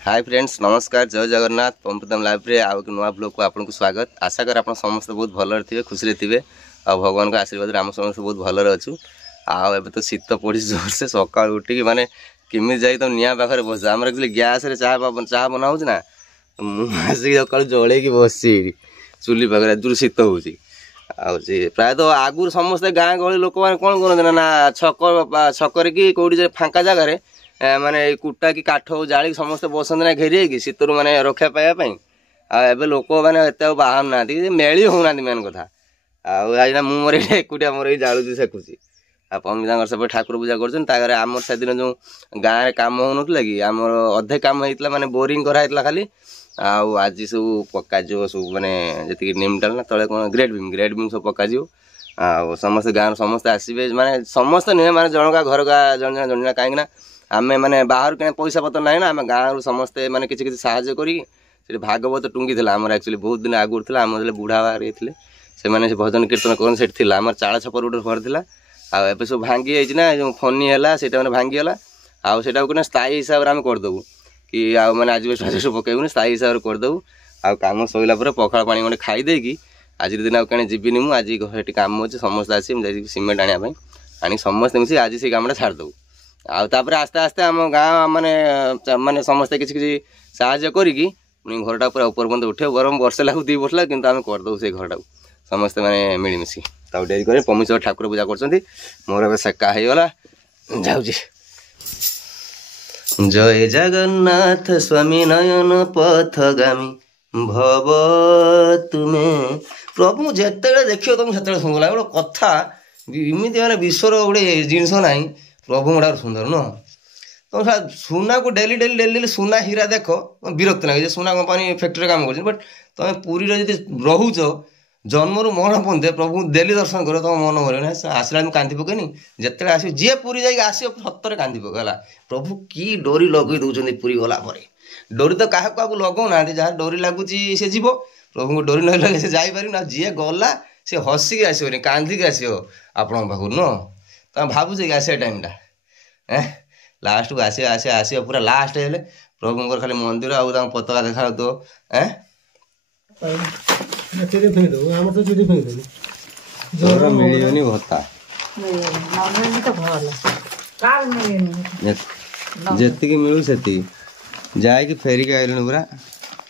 Hi friends नमस्कार जय Jagannath पम्पदम live रे आउ नुआ ब्लॉग को आपको स्वागत। आशा कर आप समस्त बहुत भल थे खुशी थे आ भगवान का आशीर्वाद आम समस्त बहुत भल अच्छु। आउ तो शीत पड़ी जोर से सका उठिक माने किमी जाए तुम निआ पाखे बस आम एक्चुअली गैस चाह बनाऊ ना मुझे सका जल बस चुली पाखे दूर शीत हो प्रायतः आगुरी समस्ते गाँ गहली लोक मैंने कौन करते ना छक कि कौटी फांका जगार माने कुटा कि काठ जाली समस्ते बसंत ना घेरी शीतर माने रक्षा पाइबापी आबे लोक मैंने बाहर ना मेली होना मेन कथा आज मोर एकुटिया मोर जालुची सेकुची पमिता सब ठाकुर पूजा कर आमर से दिन जो गाँव में कम हो कि आमर अधे कम होता माने बोरिंग कराइला खाली आज सब पक्का सब माने जी निम डाल ना तले कौन ग्रेड बीम सब पक्का समस्त गाँव समस्ते आसवे माने समस्त नुहे माने जनका घर का जन जन कहीं आमे माने बाहर के पैसा पतर ना आम गाँव समस्ते माने किसी साहाଯ୍य करी भागवत टुंगी आमर एक्चुअली बहुत दिन आगुरी थी आम जो बुढ़ा बाहर से भजन कीर्तन कर आम चाल छपर गोटे घर थी आबे सब भांगी जाइना जो फनी है से भांगीगला आटा स्थायी हिसाब से आम करदेबू कि मैंने आज सब पकेबूनी स्थायी हिसाब से करदेबू आम सैला पखाड़ पानी गोटे खाईदे आज दिन आउ कहीं जीविनी मुझे आज घर कम अच्छे समस्त आसी सीमेंट आने आनी समस्त मिसी आज से कम छाड़देबू आउे आस्ते आस्ते आम गाँव माने माने समस्ते किसी साहाଯ୍य करी घरटा पूरा ऊपर बंद उठे बरम वर्षे लागू 2 वर्ष लगे आम करदे से घरटा समस्ते माने मिलमिशी डेरी कर पमिश्वर ठाकुर पूजा कर मोर ए सेका होगला जाऊँगी। जय जगन्नाथ स्वामी नयन पथगामी भव तुम्हें प्रभु जिते देख तुम से सुनला गोटे कथा इमती मैंने विश्वर गोटे जिनस ना प्रभु गुड़ा सुंदर नुह तुम सुना को डेली डेली डेली सुना हीरा देख विरक्त लगे सुना कंपानी फैक्ट्री काम कर बट तुम पुरी जी रोच जन्म रू मरण पहुँचे प्रभु डेली दर्शन कर तुम मन मर आसला कांदी पकेनी जिते आस जी पुरी जाइए आस सतरे कांदी पकेला प्रभु की डोरी लगे दौरान पुरी गला डोरी तो क्या क्या लगौना जहाँ डोरी लगुच सी जीव प्रभु को डोरी न लगे से जापर ना जी गला सी हसिकी आसोनी कांदिकी आसो आपण पाक नुह तुम भावुचे कि आसा टाइमटा लास्ट को आस आस आस पूरा लास्ट हेले प्रभु खाली मंदिर आउ पताका देखा तो मिलनी भत्ता जी मिलू से जाए फेरिक आइलु पूरा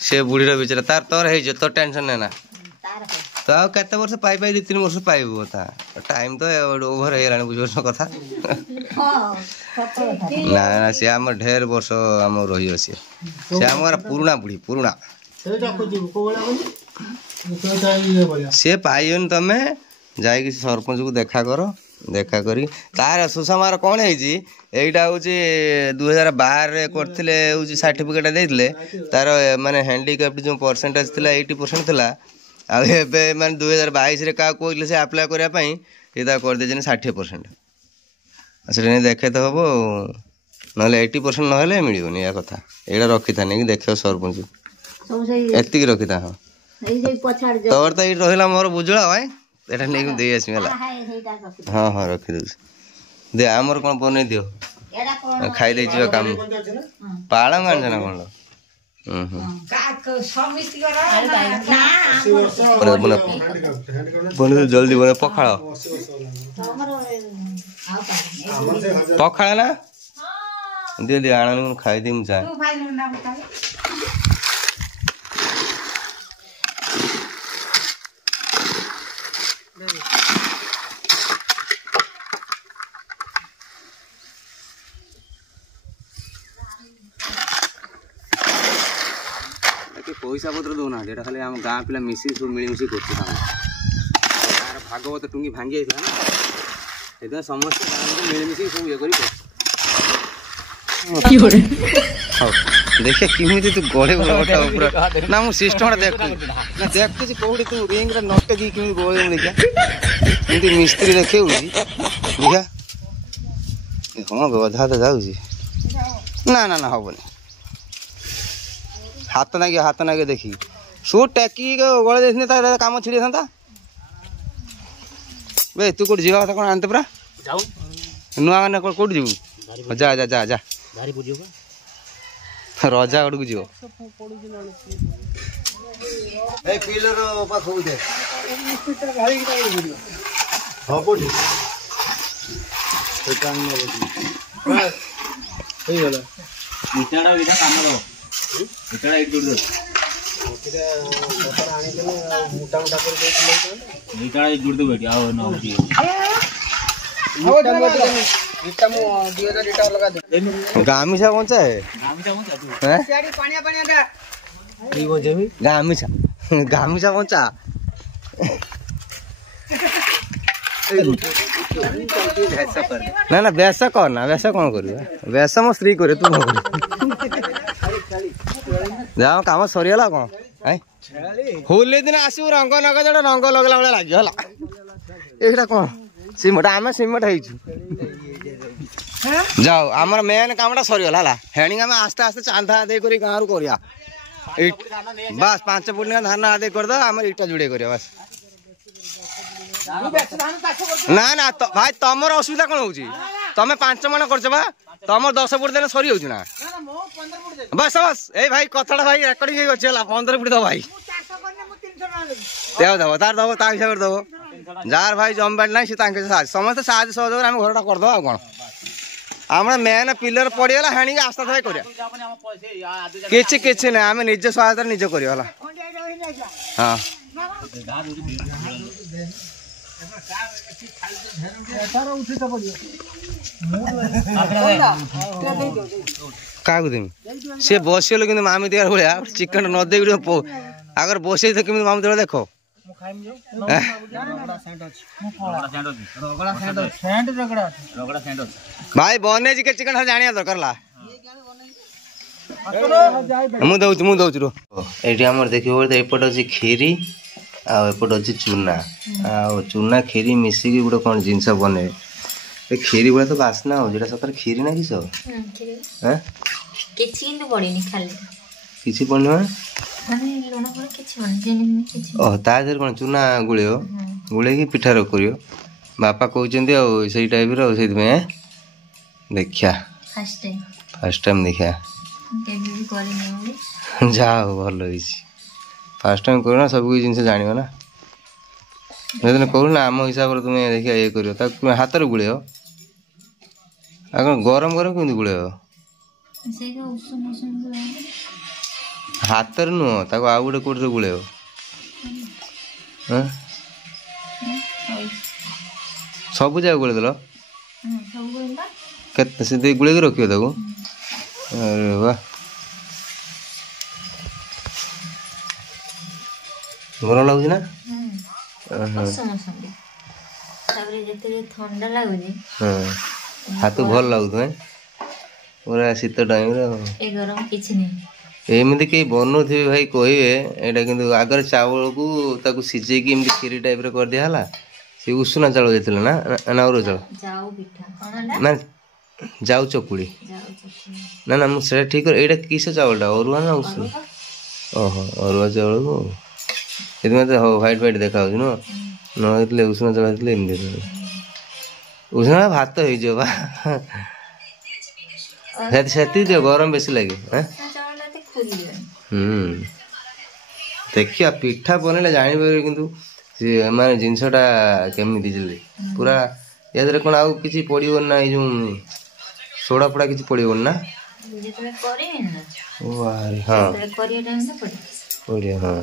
से बुढ़ीर बिचारा तार तोर है तो टेंशन है ना तो आ केते वर्ष पाई 2-3 वर्ष पाइबू था टाइम तो ओभर हो बुझ कथा ना ना सी आम ढेर वर्ष आम रही सी आम पुराना बुढ़ी पुराना सी पाइन तुम जा सरपंच को देखा कर देखा करी तार सुषमार कौन है हूँ 2012 करते सर्टिफिकेट देते तार माने हैंडिकैप्ड जो परसेंटेज थी 80% थी आबे माने 2022 रे क्या कहले से अप्लाई करने ये करदे 60% से देखे तो हम ना 80% ना मिलनी या कथा यहाँ रखी था नहीं देख सरपंच एति रखी था। हाँ तोर तो ये रहा मोर बुझला भाई एटा नहीं दे आसला हाँ हाँ रखी दे दे आमर कौन बन दियो खाई दे काम पालंग आन ना कौन बन जल्दी बने पखाड़ पखाड़ ना दे दे आना खाई दे जाए पैसा पत्र दौना खाली आम गाँ पिला मिसी सब मिलमिशी कर भागवत टुंगी भांगी जाता समस्त गाँव मिलमिशी सब ये देखिए किमी तू गड़े पूरा ना मु सिस्टम देख ना देखुची कौटी तू रिंग नट की गड़े देखा मिस्त्री देखे देखा हाँ गधा तो जाऊँ ना ना ना हेनी हाथ नागे देखी शू टेकी गले दे कम छिड़ी था बे तू कौट जा कौन आनते पूरा नुआ मैंने कौट जीव जा जा जा जा रजा आड़ को जीव गामिछा पहुंचा है गामिछा गामिछा पहुंचा ना ना बेस कर ना बेस कौन कर बेस मो स्त्री करे तू जा काम सरीगला कौन होली दिन आसू रंग नग जो रंग लगला भाई लगे है कौन सिमट आम सिमट जाओ आमर मेन कामटा सरीगला हेणी आम आस्ते आस्ते चांदा आदे कर गाँव कर बस 5 फुट धान आदे करद आम इटा जोड़े कर बस ना ना भाई तुम असुविधा कौन हो तुम 5 मन कर तुम 10 फुट देने सरी हो ना बस बस ए भाई कथा भाई रेकर्डिंग 15 फुट दो भाई देव दब तार दब ता हिसाब दब जार भाई जमबाड़ ना समस्त साहय सहयोग आम घर करद आ कौन आम मेन पिलर पड़गला हाणी आस्था भाई कर कि ना आम निज सहायता निज कर हाँ क्या देमी सी बसगल कि मामी दियार भाया चिकेन न दे अगर बसई तो कमी मामी दिया देख भाई बने चिकेन जाना दरकार मुझे रो ये देखिए एपट अच्छी खीरी आउट अच्छी चूना चूना खीरी मिसिकी गोटे कौन जिनस बने खीरी भाई तो बास्ना हो सतर खीरी ना किस किसी पड़नी तादेह कौन चूना गुड़ गुड़े पिठा रख बापा कहते से टाइप देखा फास्ट टाइम देखा जाओ भल फास्ट टाइम कर सब किसी जिन जान ना जो करूना आम हिसाब से तुम्हें देखिए ये कर हाथ गुड़ गरम गरम कमी गुड़ हाथ नुह आउ गोटे कौट गुड़ सब जगह गुड़ देल के गुड़ रख अरे वाह भल लगुच ना ठंडा लगुच हाथ भल लगुत पूरा शीत टाइम एमती कई बनौथे भाई कहे यहाँ कि आगर चावल को सीझे खीरी टाइप कर दिया सी उषुना चाउल देते ना ना अरुआ चाउल ना जाऊ चकुड़ी ना ना मुझे ठीक है किस चावलटा अरुआ ना उषुना ओहो अरुआ चावल को हो व्हाइट व्हाइट देखा नुह उषुना चावल एमती उषुना भात हो गरम बेसी लगे देखिया पिठा बनने जानवर कि माने जिनसटा केमी पूरा या कौन आउ कि पड़ो ना ये जो सोडा फोड़ा किसी पड़ो ना हाँ पड़िया हाँ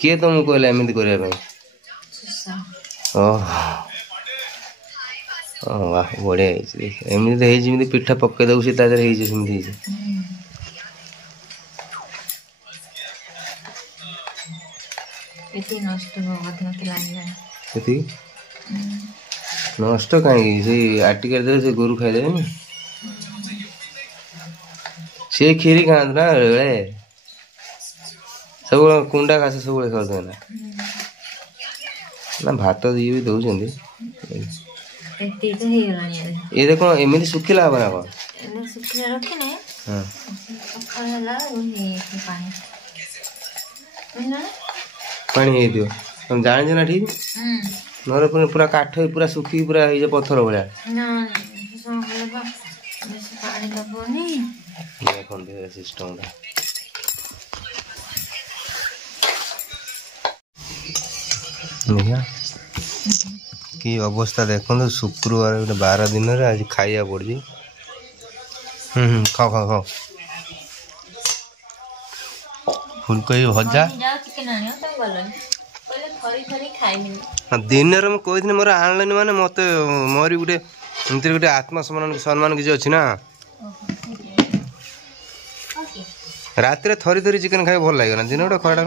किए तुमको कहला एमती करने वाह बढ़िया एमती पिठा पकई दे सेमती नष्ट कहीं आटिका दे से गोरु खाईदे सी खीरी खाते ना रे सब कुंडा घास सब खाते ना भात ये भी दौरान ये देख एमती सुखिला हम ना कौन पानी तुम जान ना ठीक नर पूरा काठ पूरा सुखी पूरा पत्थर भाया देखो सिस्टम देखिया कि अवस्था देखो शुक्रवार गोटे 12 दिन आज खाइया पड़ी। खाओ खाओ खाओ फुलकोबी भजा दिन में कही मोर आनल माने मत मोरी गोटे गोटे आत्मसम्मान सम्मान किसी अच्छी ना रात थरी थरी चिकेन खाई भल लगे दिन गोटे खड़ा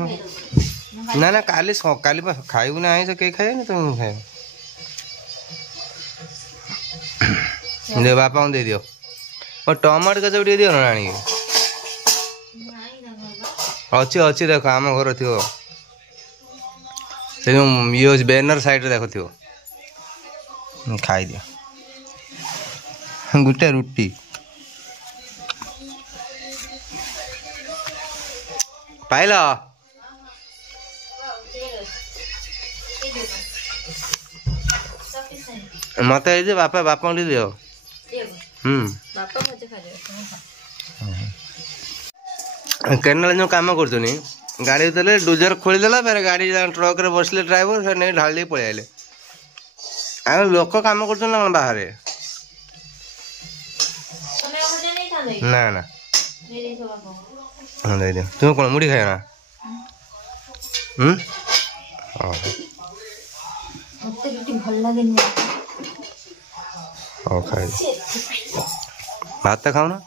ना ना काली काली खाइबू ना आई कई खाए तुम खाए दे बापा दे दियो और टमाटो केचप दियो ना आनी अच्छी अच्छी देख आम घर थी से ये बैनर साइड देख थी खाई दियो गोटे रुटी पाइल मत बापा बापा दियो केनाल जो कम कर गाड़ी देले डोजर खोलीदेला फिर गाड़ी ट्रक रे बसले ड्राइवर फिर नहीं ढाल पलि आए आम लोक कम कर बाहर ना ना हाँ दे दियो तुम कौन मुड़ी खाए ना खाए भात खाओ ना